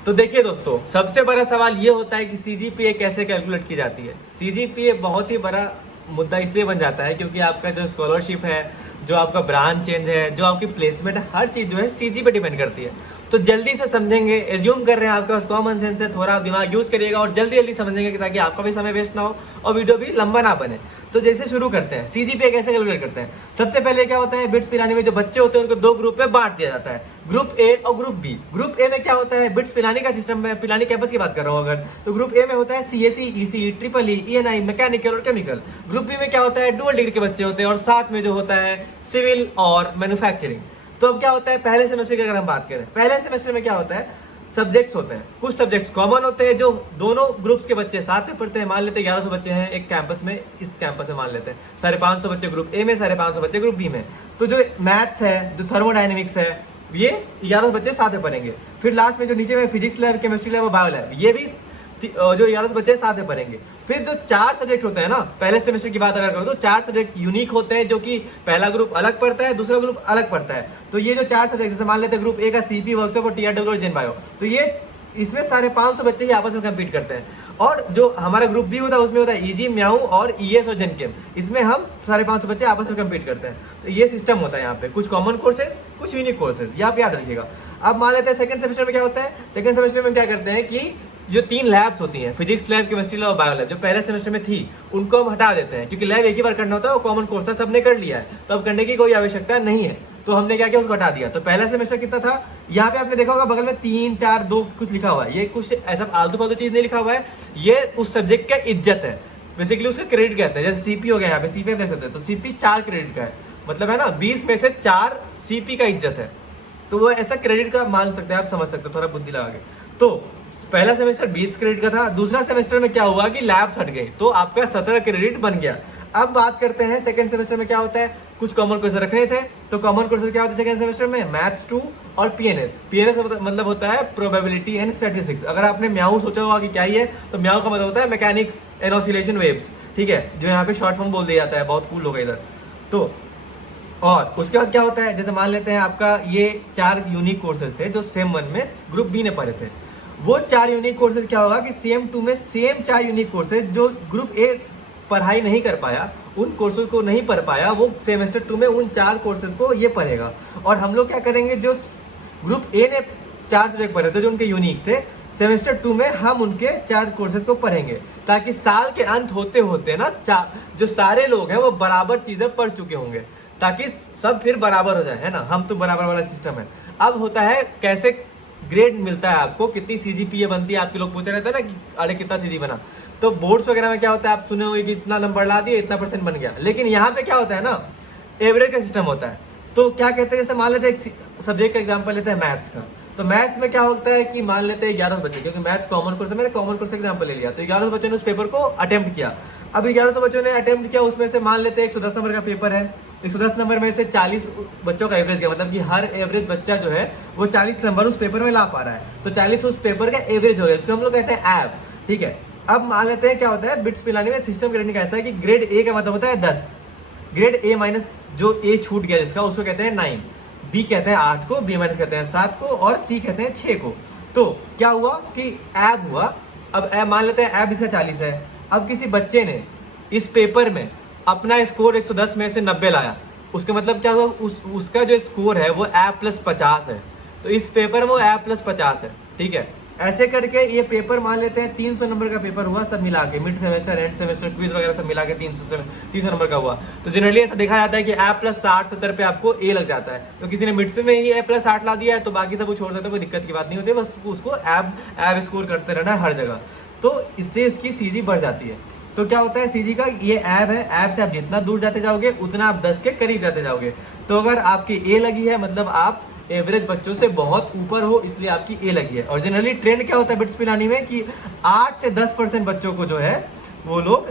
तो देखिए दोस्तों, सबसे बड़ा सवाल ये होता है कि सीजीपीए कैसे कैलकुलेट की जाती है। सीजीपीए बहुत ही बड़ा मुद्दा इसलिए बन जाता है क्योंकि आपका जो स्कॉलरशिप है, जो आपका ब्रांच चेंज है, जो आपकी प्लेसमेंट है, हर चीज़ जो है सीजी पे डिपेंड करती है। तो जल्दी से समझेंगे, एज्यूम कर रहे हैं, आपके पास कॉमन सेंस है, थोड़ा दिमाग यूज़ करिएगा और जल्दी जल्दी समझेंगे ताकि आपका भी समय वेस्ट ना हो और वीडियो भी लंबा ना बने। तो जैसे शुरू करते हैं, सीजीपीए कैसे कैलकुलेट करते हैं। सबसे पहले क्या होता है, बिट्स पिलानी में जो बच्चे होते हैं उनको दो ग्रुप में बांट दिया जाता है, ग्रुप ए और ग्रुप बी। ग्रुप ए में क्या होता है, बिट्स पिलानी का सिस्टम में, पिलानी कैंपस की बात कर रहा हूँ अगर, तो ग्रुप ए में होता है CSC, EC, triple E, ENI, mechanical और केमिकल। ग्रुप बी में क्या होता है, डुअल डिग्री के बच्चे होते हैं और साथ में जो होता है सिविल और मैन्युफैक्चरिंग। तो अब क्या होता है, पहले सेमेस्टर की अगर हम बात करें, पहले सेमेस्टर में क्या होता है, सब्जेक्ट्स होते हैं, कुछ सब्जेक्ट्स कॉमन होते हैं जो दोनों ग्रुप्स के बच्चे साथ में पढ़ते हैं। मान लेते हैं 1100 बच्चे हैं एक कैंपस में, इस कैंपस में मान लेते हैं 550 बच्चे ग्रुप ए में, 550 बच्चे ग्रुप बी में। तो जो मैथ्स है, जो थर्मोडायनेमिक्स है, ये 1100 बच्चे साथ में पढ़ेंगे। फिर लास्ट में जो नीचे में फिजिक्स लैब, केमिस्ट्री लैब और बायो लैब, ये भी जो 1100 बच्चे साथ में पढ़ेंगे। फिर जो 4 सब्जेक्ट होते हैं ना, पहले सेमेस्टर की बात अगर करूँ तो 4 सब्जेक्ट यूनिक होते हैं, जो कि पहला ग्रुप अलग पढ़ता है, दूसरा ग्रुप अलग पढ़ता है। तो ये जो 4 सब्जेक्ट, जैसे मान लेते हैं ग्रुप ए का सीपी, वर्कशॉप और टीआरडब्ल्यू और जेन बायो, तो ये इसमें 550 बच्चे ही आपस में कम्पीट करते हैं। और जो हमारा ग्रुप बी होता है उसमें होता है ईजी, म्याऊ और ईएस और जेनकेम, इसमें हम 550 बच्चे आपस में कम्पीट करते हैं। तो ये सिस्टम होता है यहाँ पे, कुछ कॉमन कोर्सेज, कुछ यूनिक कोर्सेज, ये आप याद रखिएगा। अब मान लेते हैं सेकंड सेमेस्टर में क्या होता है, सेकंड सेमेस्टर में क्या करते हैं कि जो 3 लैब्स होती हैं, फिजिक्स लैब, केमिस्ट्री लैब और बायो लैब, जो पहले सेमेस्टर में थी, उनको हम हटा देते हैं क्योंकि लैब एक ही बार करना होता है, वो कॉमन कोर्स था, सबने कर लिया है, तो अब करने की कोई आवश्यकता नहीं है। तो हमने क्या किया, उसको हटा दिया। तो पहला सेमेस्टर कितना था, यहाँ पे आपने देखा होगा बगल में 3, 4, 2 कुछ लिखा हुआ है, ये कुछ ऐसा आलतू फालतू चीज नहीं लिखा हुआ है, ये उस सब्जेक्ट का इज्जत है, बेसिकली उसका क्रेडिट कहते हैं। जैसे सीपी हो गया, यहाँ पे सीपी देख सकते हैं, तो सीपी 4 क्रेडिट का है, मतलब है ना 20 में से 4 सीपी का इज्जत है। तो वो ऐसा क्रेडिट का मान सकते हैं, आप समझ सकते हो थोड़ा बुद्धि लगा के। तो पहला सेमेस्टर 20 क्रेडिट का था, दूसरा सेमेस्टर में क्या हुआ कि लैब्स हट गई, तो आपका 17 क्रेडिट बन गया। अब बात करते हैं सेकंड सेमेस्टर में क्या होता है, कुछ कॉमन कोर्सेज रखने थे, तो कॉमन कोर्सेज क्या होते हैं सेकंड सेमेस्टर में, मैथ्स 2 और पीएनएस। पीएनएस मतलब होता है प्रोबेबिलिटी एंड स्टैटिस्टिक्स। अगर आपने म्याऊ सोचा होगा कि क्या ही है, तो म्याऊ का मतलब होता है मैकेनिक्स एंड ऑसिलेशन वेव्स, ठीक है, जो यहाँ पे शॉर्ट फॉर्म बोल दिया जाता है, बहुत कूल होगा इधर। तो और उसके बाद क्या होता है, जैसे मान लेते हैं आपका ये 4 यूनिक कोर्सेज थे जो सेम 1 में ग्रुप बी ने पढ़े थे, वो 4 यूनिक कोर्सेज क्या होगा कि सेम 2 में सेम 4 यूनिक कोर्सेज जो ग्रुप ए पढ़ाई नहीं कर पाया, उन कोर्सेज को नहीं पढ़ पाया, वो सेमेस्टर 2 में उन 4 कोर्सेज को ये पढ़ेगा। और हम लोग क्या करेंगे, जो ग्रुप ए ने 4 सब्जेक्ट पढ़े थे जो उनके यूनिक थे, सेमेस्टर 2 में हम उनके 4 कोर्सेज को पढ़ेंगे, ताकि साल के अंत होते होते ना जो सारे लोग हैं वो बराबर चीज़ें पढ़ चुके होंगे, ताकि सब फिर बराबर हो जाए, है ना। हम तो बराबर वाला सिस्टम है। अब होता है कैसे ग्रेड मिलता है आपको, कितनी सीजीपीए बनती है, आपके लोग पूछ रहे थे ना कि अरे कितना सीजी बना। तो बोर्ड्स वगैरह में क्या होता है, आप सुने होंगे कि इतना नंबर ला दिए, इतना % बन गया, लेकिन यहाँ पे क्या होता है ना, एवरेज का सिस्टम होता है। तो क्या कहते हैं, जैसे मान लेते हैं एक सब्जेक्ट का एग्जाम्पल लेते हैं मैथ्स का, तो मैथ्स में क्या होता है कि मान लेते हैं 1100 बच्चे, क्योंकि मैथ्स कॉमन कोर्स है, मैंने कॉमन कोर्स एग्जाम्पल ले लिया, तो 1100 बच्चों ने उस पेपर को अटेम्प्ट किया। अब 1100 बच्चों ने अटेम्प्ट किया, उसमें से मान लेते हैं 110 नंबर का पेपर है, 110 नंबर में से 40 बच्चों का एवरेज गया, मतलब कि हर एवरेज बच्चा जो है वो 40 नंबर उस पेपर में ला पा रहा है, तो 40 उस पेपर का एवरेज हो गया, इसको हम लोग कहते हैं एव, ठीक है। अब मान लेते हैं क्या होता है, बिट्स पिलानी में सिस्टम ग्रेडिंग का ऐसा है कि ग्रेड ए का मतलब होता है 10, ग्रेड ए माइनस जो ए छूट गया जिसका, उसको कहते हैं 9, बी कहते हैं 8 को, बी माइनस कहते हैं 7 को, और सी कहते हैं 6 को। तो क्या हुआ कि एव हुआ। अब मान लेते हैं एव इसका 40 है। अब किसी बच्चे ने इस पेपर में अपना स्कोर 110 में से 90 लाया, उसका मतलब क्या हुआ, उसका जो स्कोर है वो A+50 है, तो इस पेपर में वो A+50 है, ठीक है। ऐसे करके ये पेपर मान लेते हैं 300 नंबर का पेपर हुआ, सब मिला के mid semester, end semester, quiz वगैरह सब मिला के 300 नंबर का हुआ। तो जनरली ऐसा देखा जाता है कि A+60-70 पे आपको ए लग जाता है। तो किसी ने मिड से में ही A+60 ला दिया है तो बाकी सब कुछ छोड़ सकते हैं, कोई दिक्कत की बात नहीं होती है, बस उसको एव स्कोर करते रहना है हर जगह, तो इससे इसकी सीजी बढ़ जाती है। तो क्या होता है सीजी का, ये एव है, एव से आप जितना दूर जाते जाओगे उतना आप 10 के करीब जाते जाओगे। तो अगर आपकी ए लगी है मतलब आप एवरेज बच्चों से बहुत ऊपर हो, इसलिए आपकी ए लगी है। और जनरली ट्रेंड क्या होता है बिट्स पिलानी में कि 8 से 10% बच्चों को जो है वो लोग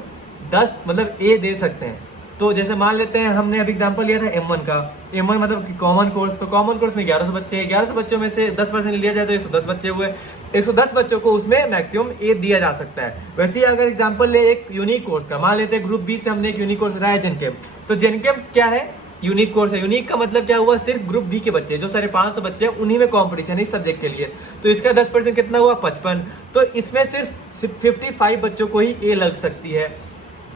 10 मतलब ए दे सकते हैं। तो जैसे मान लेते हैं हमने अभी एग्जांपल लिया था M1 का, M1 मतलब कि कॉमन कोर्स, तो कॉमन कोर्स में 1100 बच्चे हैं, 1100 बच्चों में से 10% लिया जाए तो 110 बच्चे हुए, 110 बच्चों को उसमें मैक्सिमम ए दिया जा सकता है। वैसे ही अगर एग्जांपल ले एक यूनिक कोर्स का, मान लेते हैं ग्रुप बी से हमने एक यूनिक कोर्स रहा है जेनकेम, तो जेनकेम क्या है, यूनिक कोर्स है। यूनिक का मतलब क्या हुआ, सिर्फ ग्रुप बी के बच्चे जो 550 बच्चे हैं उन्हीं में कंपटीशन है इस सब्जेक्ट के लिए। तो इसका 10% कितना हुआ, 55। तो इसमें सिर्फ 55 बच्चों को ही ए लग सकती है।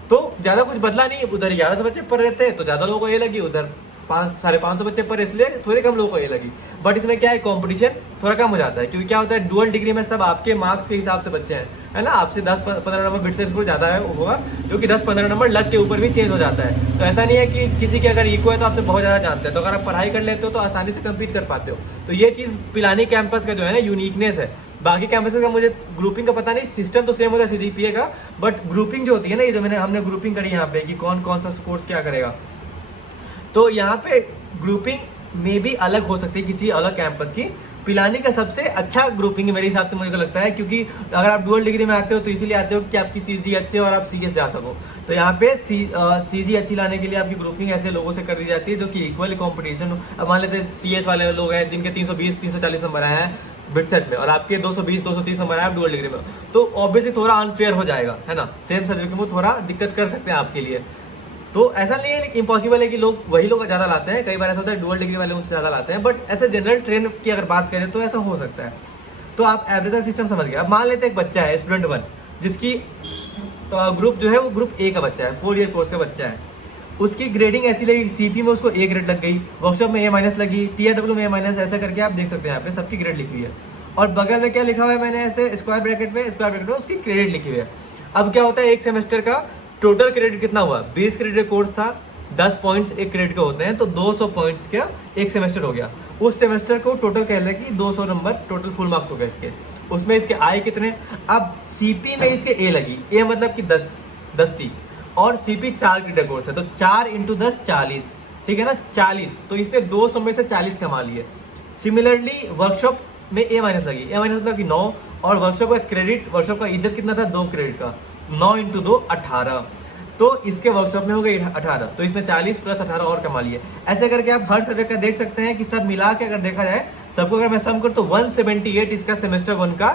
तो ज़्यादा कुछ बदला नहीं, उधर 1100 बच्चे पढ़ रहे थे तो ज़्यादा लोगों को ए लगी, उधर 550 बच्चे पढ़े इसलिए थोड़े कम लोगों को ए लगी। बट इसमें क्या है, कंपटीशन थोड़ा कम हो जाता है, क्योंकि क्या होता है डुअल डिग्री में सब आपके मार्क्स के हिसाब से बच्चे हैं, है ना। आपसे 10-15 नंबर बिट से स्कोर ज़्यादा है होगा, जो कि 10-15 नंबर लग के ऊपर भी चेंज हो जाता है। तो ऐसा नहीं है कि किसी के अगर इको है तो आपसे बहुत ज़्यादा जानते हैं, तो अगर आप पढ़ाई कर लेते हो तो आसानी से कम्पीट कर पाते हो। तो ये चीज़ पिलानी कैंपस का जो है ना यूनिकनेस है। बाकी कैंपस का मुझे ग्रुपिंग का पता नहीं, सिस्टम तो सेम होता है सीजीपीए का, बट ग्रुपिंग जो होती है ना, ये जो हमने ग्रुपिंग करी यहाँ पे कि कौन कौन सा कोर्स क्या करेगा, तो यहाँ पे ग्रुपिंग में भी अलग हो सकती है किसी अलग कैंपस की। पिलानी का सबसे अच्छा ग्रुपिंग मेरे हिसाब से मुझे को लगता है, क्योंकि अगर आप डुअल डिग्री में आते हो तो इसीलिए आते हो कि आपकी सीजी अच्छी और आप सीए से जा सको। तो यहाँ पे सीजी अच्छी लाने के लिए आपकी ग्रुपिंग ऐसे लोगों से कर दी जाती है जो कि इक्वल कॉम्पिटिशन हो। अब मान लेते हैं सीएस वाले लोग हैं जिनके 320-340 नंबर आए हैं बिट सेट में, और आपके 220-230 नंबर आए डुअल डिग्री में, तो ऑब्वियसली थोड़ा अनफेयर हो जाएगा, है ना। सेम सब्जेक्ट में वो थोड़ा दिक्कत कर सकते हैं आपके लिए। तो ऐसा नहीं है इम्पॉसिबल है कि वही लोग ज़्यादा लाते हैं, कई बार ऐसा होता है डुअल डिग्री वाले उनसे ज़्यादा लाते हैं, बट ऐसे जनरल ट्रेंड की अगर बात करें तो ऐसा हो सकता है। तो आप एवरेज का सिस्टम समझ गए। अब मान लेते हैं एक बच्चा है स्टूडेंट 1 जिसकी ग्रुप जो है वो ग्रुप ए का बच्चा है, 4 ईयर कोर्स का बच्चा है। उसकी ग्रेडिंग ऐसी लगी, सीपी में उसको ए ग्रेड लग गई, वर्कशॉप में ए- लगी, टीआरडब्ल्यू में ए-, ऐसा करके आप देख सकते हैं यहाँ पे सबकी ग्रेड लिखी हुई है। और बगल में क्या लिखा हुआ है मैंने ऐसे स्क्वायर ब्रैकेट में उसकी क्रेडिट लिखी हुई है। अब क्या होता है, एक सेमेस्टर का टोटल क्रेडिट कितना हुआ, 20 क्रेडिट कोर्स था, 10 पॉइंट्स एक क्रेडिट के होते हैं, तो 200 पॉइंट्स का एक सेमेस्टर हो गया। उस सेमेस्टर को टोटल कह लें कि 200 नंबर टोटल फुल मार्क्स हो गए इसके। उसमें इसके आए कितने, अब सीपी में इसके ए लगी, ए मतलब कि 10 सी, और सीपी 4 क्रेडिट कोर्स है, तो 4 × 10 40, ठीक है ना, 40। तो इसने 200 में से 40 कमा लिए। सिमिलरली वर्कशॉप में ए- लगी, ए- मतलब कि 9, और वर्कशॉप का क्रेडिट, वर्कशॉप का इज्जत कितना था, 2 क्रेडिट का, 9 × 2 18, तो इसके वर्कशॉप में हो गई 18, तो इसमें 40 + 18 और कमा लिए। ऐसे करके आप हर सब्जेक्ट का देख सकते हैं कि सब मिला के अगर देखा जाए, सबको अगर मैं सम करूँ तो 178 इसका सेमेस्टर 1 का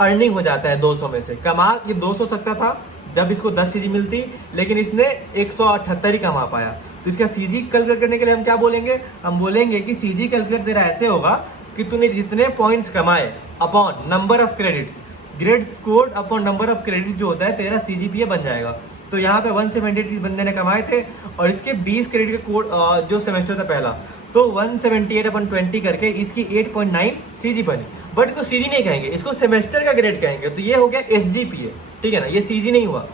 अर्निंग हो जाता है 200 में से। कमा ये 200 सकता था जब इसको 10 सीजी मिलती, लेकिन इसने 178 ही कमा पाया। तो इसका सीजी कैलकुलेट करने के लिए हम क्या बोलेंगे, हम बोलेंगे कि सीजी कैलकुलेट तेरा ऐसे होगा कि तूने जितने पॉइंट्स कमाए upon number of credits, grade scored upon number of credits जो होता है तेरा सीजीपीए बन जाएगा। तो यहाँ पे 178 बंदे ने कमाए थे, और इसके 20 क्रेडिट के कोड जो सेमेस्टर था पहला, तो 178/20 करके इसकी 8.9 सीजी बनी। बट इसको सीजी नहीं कहेंगे, इसको सेमेस्टर का ग्रेड कहेंगे। तो ये हो गया एसजीपीए, ठीक है ना, ये सीजी नहीं हुआ।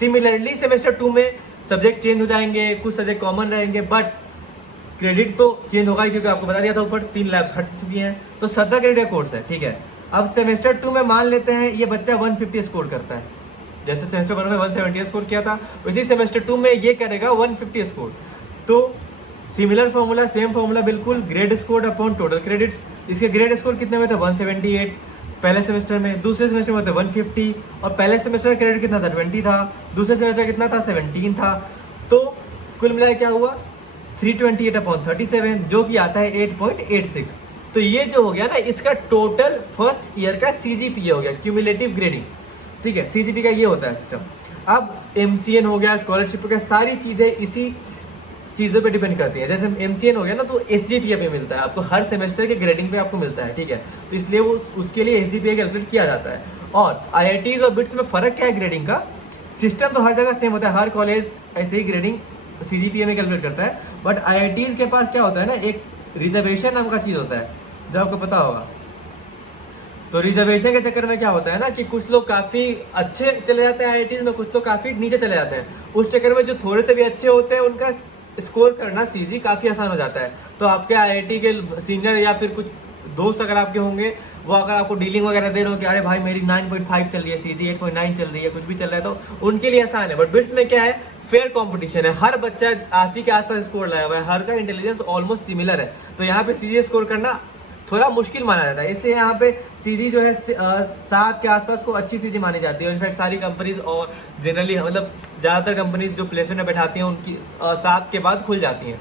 सिमिलरली सेमेस्टर 2 में सब्जेक्ट चेंज हो जाएंगे, कुछ सब्जेक्ट कॉमन रहेंगे, बट क्रेडिट तो चेंज होगा ही, क्योंकि आपको बता दिया था ऊपर 3 लैब्स हट चुकी हैं, तो 17 क्रेडिट का कोर्स है, ठीक है। अब सेमेस्टर 2 में मान लेते हैं ये बच्चा 150 स्कोर करता है, जैसे सेमेस्टर 1 में 170 स्कोर किया था, उसी सेमेस्टर 2 में ये करेगा 150 स्कोर। तो सिमिलर फॉर्मूला, सेम फॉर्मूला बिल्कुल, grade score upon total credits. इसके ग्रेड स्कोर कितने में थे, 178 पहले सेमेस्टर में, दूसरे सेमेस्टर में थे 150, और पहले सेमेस्टर का क्रेडिट कितना था, 20 था, दूसरे सेमेस्टर कितना था, 17 था। तो कुल मिलाकर क्या हुआ, 328/37, जो कि आता है 8.86। तो ये जो हो गया ना, इसका टोटल फर्स्ट ईयर का सीजीपीए हो गया, क्यूमुलेटिव ग्रेडिंग, ठीक है। सीजीपी का ये होता है सिस्टम। अब एमसीएन हो गया, स्कॉलरशिप हो गया, सारी चीज़ें इसी चीज़ों पे डिपेंड करती है। जैसे एमसीएन हो गया ना, तो एसजीपीए पे मिलता है आपको, हर सेमेस्टर के ग्रेडिंग पे आपको मिलता है, ठीक है। तो इसलिए वो उसके लिए एसजीपीए कैलकुलेट किया जाता है। और आईआईटीज और बिट्स में फ़र्क क्या है ग्रेडिंग का, सिस्टम तो हर जगह सेम होता है, हर कॉलेज ऐसे ही ग्रेडिंग सीजीपीए में कैलकुलेट करता है। बट आईआईटीज के पास क्या होता है ना, एक रिजर्वेशन नाम का चीज़ होता है, जो आपको पता होगा। तो रिजर्वेशन के चक्कर में क्या होता है ना कि कुछ लोग काफ़ी अच्छे चले जाते हैं आईआईटीज में, कुछ लोग काफ़ी नीचे चले जाते हैं। उस चक्कर में जो थोड़े से भी अच्छे होते हैं उनका स्कोर करना सीजी काफ़ी आसान हो जाता है। तो आपके आईआईटी के सीनियर या फिर कुछ दोस्त अगर आपके होंगे, वो अगर आपको डीलिंग वगैरह दे रहे हो कि अरे भाई मेरी 9.5 चल रही है, सीजी 8.9 चल रही है, कुछ भी चल रहा है, तो उनके लिए आसान है। बट बिट्स में क्या है, फेयर कंपटीशन है, हर बच्चा आप ही के आसपास स्कोर लाया हुआ है, हर का इंटेलिजेंस ऑलमोस्ट सिमिलर है। तो यहाँ पे सीजी स्कोर करना थोड़ा मुश्किल माना जाता है, इसलिए यहाँ पे सीजी जो है 7 के आसपास को अच्छी सीजी मानी जाती है। इनफैक्ट सारी कंपनीज और जनरली मतलब ज़्यादातर कंपनीज जो प्लेसमेंट में बैठाती हैं उनकी 7 के बाद खुल जाती हैं।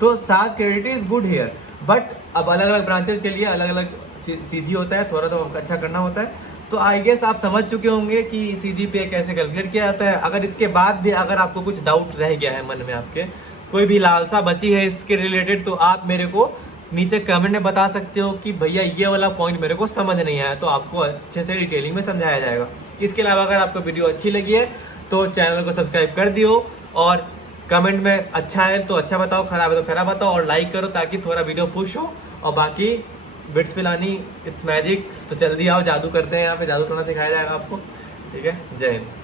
तो 7 credit is good here. But अब अलग अलग ब्रांचेज के लिए अलग अलग सीजी होता है, थोड़ा तो अच्छा करना होता है। तो आई गेस आप समझ चुके होंगे कि सीजी पे कैसे कैलकुलेट किया जाता है। अगर इसके बाद भी अगर आपको कुछ डाउट रह गया है मन में आपके, कोई भी लालसा बची है इसके रिलेटेड, तो आप मेरे को नीचे कमेंट में बता सकते हो कि भैया ये वाला पॉइंट मेरे को समझ नहीं आया, तो आपको अच्छे से डिटेलिंग में समझाया जाएगा। इसके अलावा अगर आपको वीडियो अच्छी लगी है तो चैनल को सब्सक्राइब कर दियो, और कमेंट में अच्छा है तो अच्छा बताओ, खराब है तो खराब बताओ, और लाइक करो ताकि थोड़ा वीडियो पुश हो। और बाकी बिट्स पिलानी इट्स मैजिक, तो जल्दी आओ, जादू करते हैं यहाँ पे, जादू करना सिखाया जाएगा आपको। ठीक है, जय हिंद।